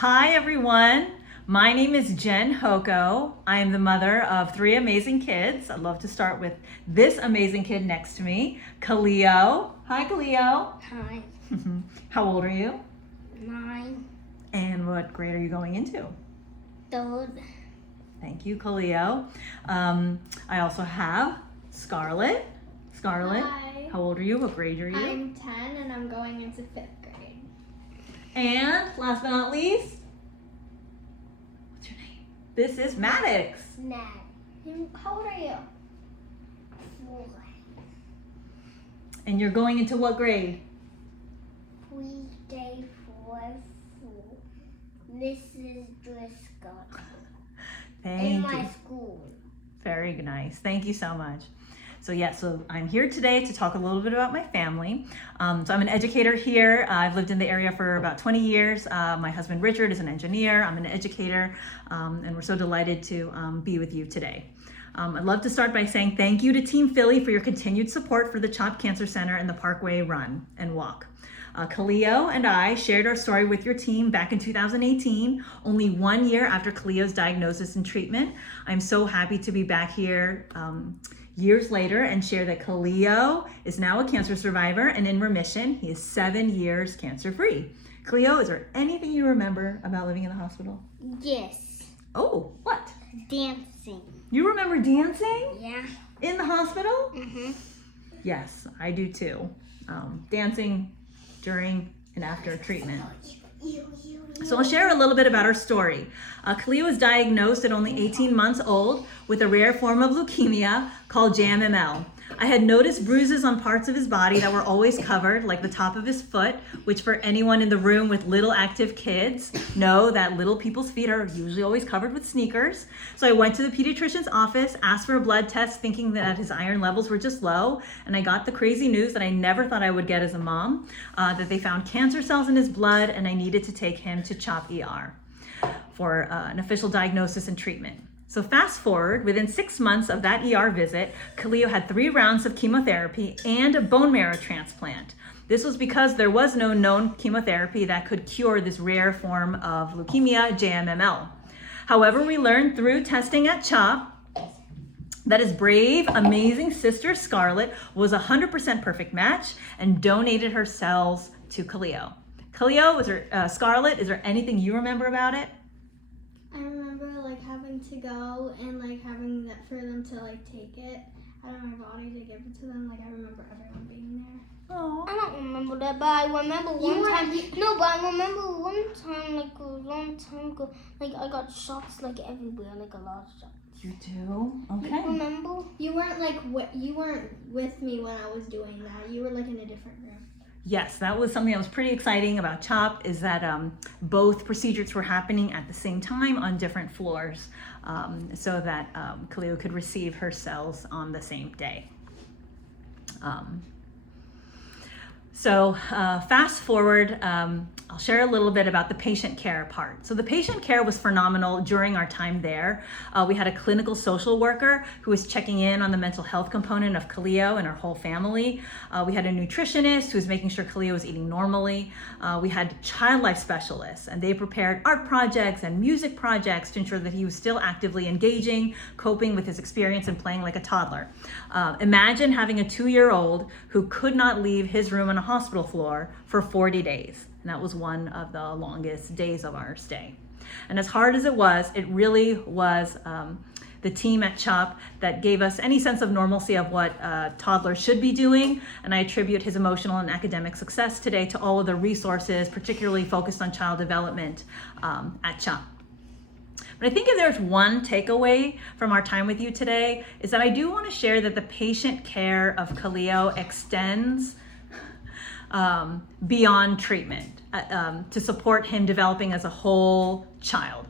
Hi everyone, my name is Jen Hoko. I am the mother of 3 amazing kids. I'd love to start with this amazing kid next to me, Kaleo. Hi Kaleo. Hi. How old are you? 9. And what grade are you going into? 3rd. Thank you, Kaleo. I also have Scarlett. Scarlett, Hi. how old are you? What grade are you? I'm 10 and I'm going into 5th grade. And last but not least, what's your name? This is Maddox. Ned. How old are you? 4. And you're going into what grade? Weekday 4. Mrs. Driscoll. In Thank my you. school. Very nice. Thank you so much. So I'm here today to talk a little bit about my family. So I'm an educator here. I've lived in the area for about 20 years. My husband Richard is an engineer. I'm an educator, and we're so delighted to be with you today. I'd love to start by saying thank you to Team PHLY for your continued support for the CHOP Cancer Center and the Parkway Run and Walk. Kaleo and I shared our story with your team back in 2018, only 1 year after Kaleo's diagnosis and treatment. I'm so happy to be back here years later and share that Kaleo is now a cancer survivor and in remission. He is 7 years cancer-free. Kaleo, is there anything you remember about living in the hospital? Yes. Oh, what? Dancing. You remember dancing Yeah. in the hospital? Mm-hmm. Yes, I do too. Dancing during and after treatment. So I'll share a little bit about our story. Kaleo was diagnosed at only 18 months old with a rare form of leukemia called JMML. I had noticed bruises on parts of his body that were always covered, like the top of his foot, which for anyone in the room with little active kids know that little people's feet are usually always covered with sneakers. So I went to the pediatrician's office, asked for a blood test, thinking that his iron levels were just low, and I got the crazy news that I never thought I would get as a mom, that they found cancer cells in his blood and I needed to take him to CHOP ER for an official diagnosis and treatment. So fast forward, within 6 months of that ER visit, Kaleo had 3 rounds of chemotherapy and a bone marrow transplant. This was because there was no known chemotherapy that could cure this rare form of leukemia, JMML. However, we learned through testing at CHOP that his brave, amazing sister Scarlett was a 100% perfect match and donated her cells to Kaleo. Kaleo, Scarlett, is there anything you remember about it? I remember having to go and having that for them to take it out of my body to give it to them. I remember everyone being there. Oh. I don't remember that, but I remember one time. No, but I remember one time, a long time ago, I got shots everywhere, a lot of shots. You do? Okay. Remember? You weren't you weren't with me when I was doing that. You were in a different room. Yes, that was something that was pretty exciting about CHOP, is that both procedures were happening at the same time on different floors, so that Kaleo could receive her cells on the same day. Fast forward, I'll share a little bit about the patient care part. So the patient care was phenomenal during our time there. We had a clinical social worker who was checking in on the mental health component of Kaleo and our whole family. We had a nutritionist who was making sure Kaleo was eating normally. We had child life specialists, and they prepared art projects and music projects to ensure that he was still actively engaging, coping with his experience and playing like a toddler. Imagine having a 2-year-old who could not leave his room on a hospital floor for 40 days. And that was one of the longest days of our stay. And as hard as it really was the team at CHOP that gave us any sense of normalcy of what toddlers should be doing. And I attribute his emotional and academic success today to all of the resources, particularly focused on child development at CHOP. But I think if there's one takeaway from our time with you today, is that I do want to share that the patient care of Kaleo extends beyond treatment to support him developing as a whole child.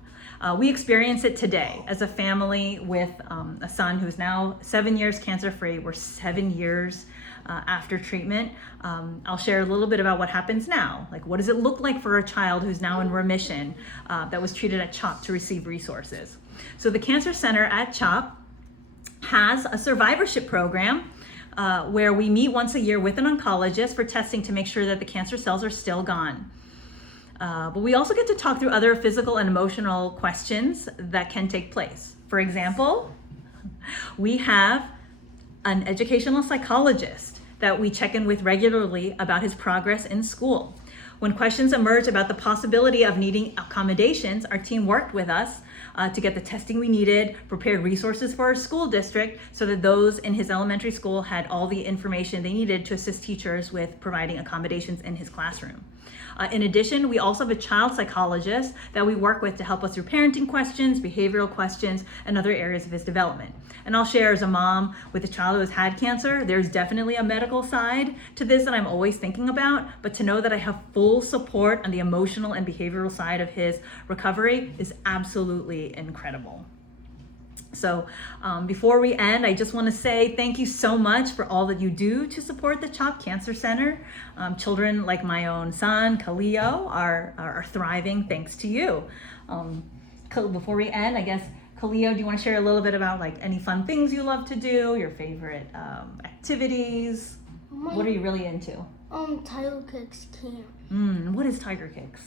We experience it today as a family with a son who's now 7 years cancer-free. We're 7 years after treatment. I'll share a little bit about what happens now. What does it look like for a child who's now in remission that was treated at CHOP to receive resources? So the Cancer Center at CHOP has a survivorship program where we meet once a year with an oncologist for testing to make sure that the cancer cells are still gone. But we also get to talk through other physical and emotional questions that can take place. For example, we have an educational psychologist that we check in with regularly about his progress in school. When questions emerged about the possibility of needing accommodations, our team worked with us to get the testing we needed, prepared resources for our school district so that those in his elementary school had all the information they needed to assist teachers with providing accommodations in his classroom. In addition, we also have a child psychologist that we work with to help us through parenting questions, behavioral questions, and other areas of his development. And I'll share, as a mom with a child who has had cancer, there's definitely a medical side to this that I'm always thinking about, but to know that I have full support on the emotional and behavioral side of his recovery is absolutely incredible. So before we end, I just want to say thank you so much for all that you do to support the CHOP Cancer Center. Children like my own son, Kaleo, are thriving thanks to you. Before we end, I guess, Kaleo, do you want to share a little bit about like any fun things you love to do, your favorite activities? What are you really into? Tiger Kicks camp. What is Tiger Kicks?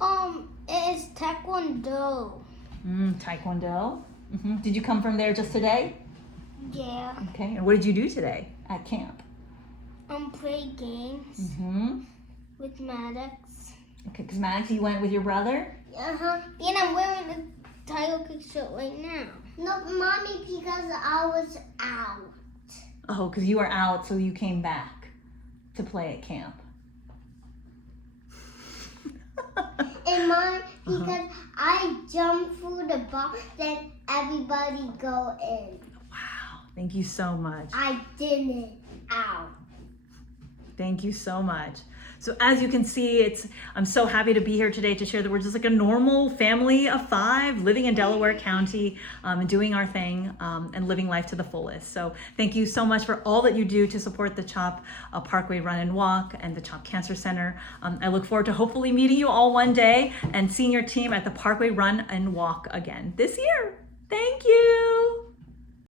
It is Taekwondo. Taekwondo? Did you come from there just today? Yeah. Okay, and what did you do today at camp? Play games with Maddox. Okay, because Max, you went with your brother? And I'm wearing the Tiger Kicks shirt right now. No, Mommy, because I was out. Oh, because you were out, so you came back to play at camp. And Mom, because I jumped through the box, then everybody go in. Wow, thank you so much. I didn't out. Thank you so much. So as you can see, I'm so happy to be here today to share that we're just like a normal family of 5 living in Delaware County and doing our thing and living life to the fullest. So thank you so much for all that you do to support the CHOP Parkway Run and Walk and the CHOP Cancer Center. I look forward to hopefully meeting you all one day and seeing your team at the Parkway Run and Walk again this year. Thank you.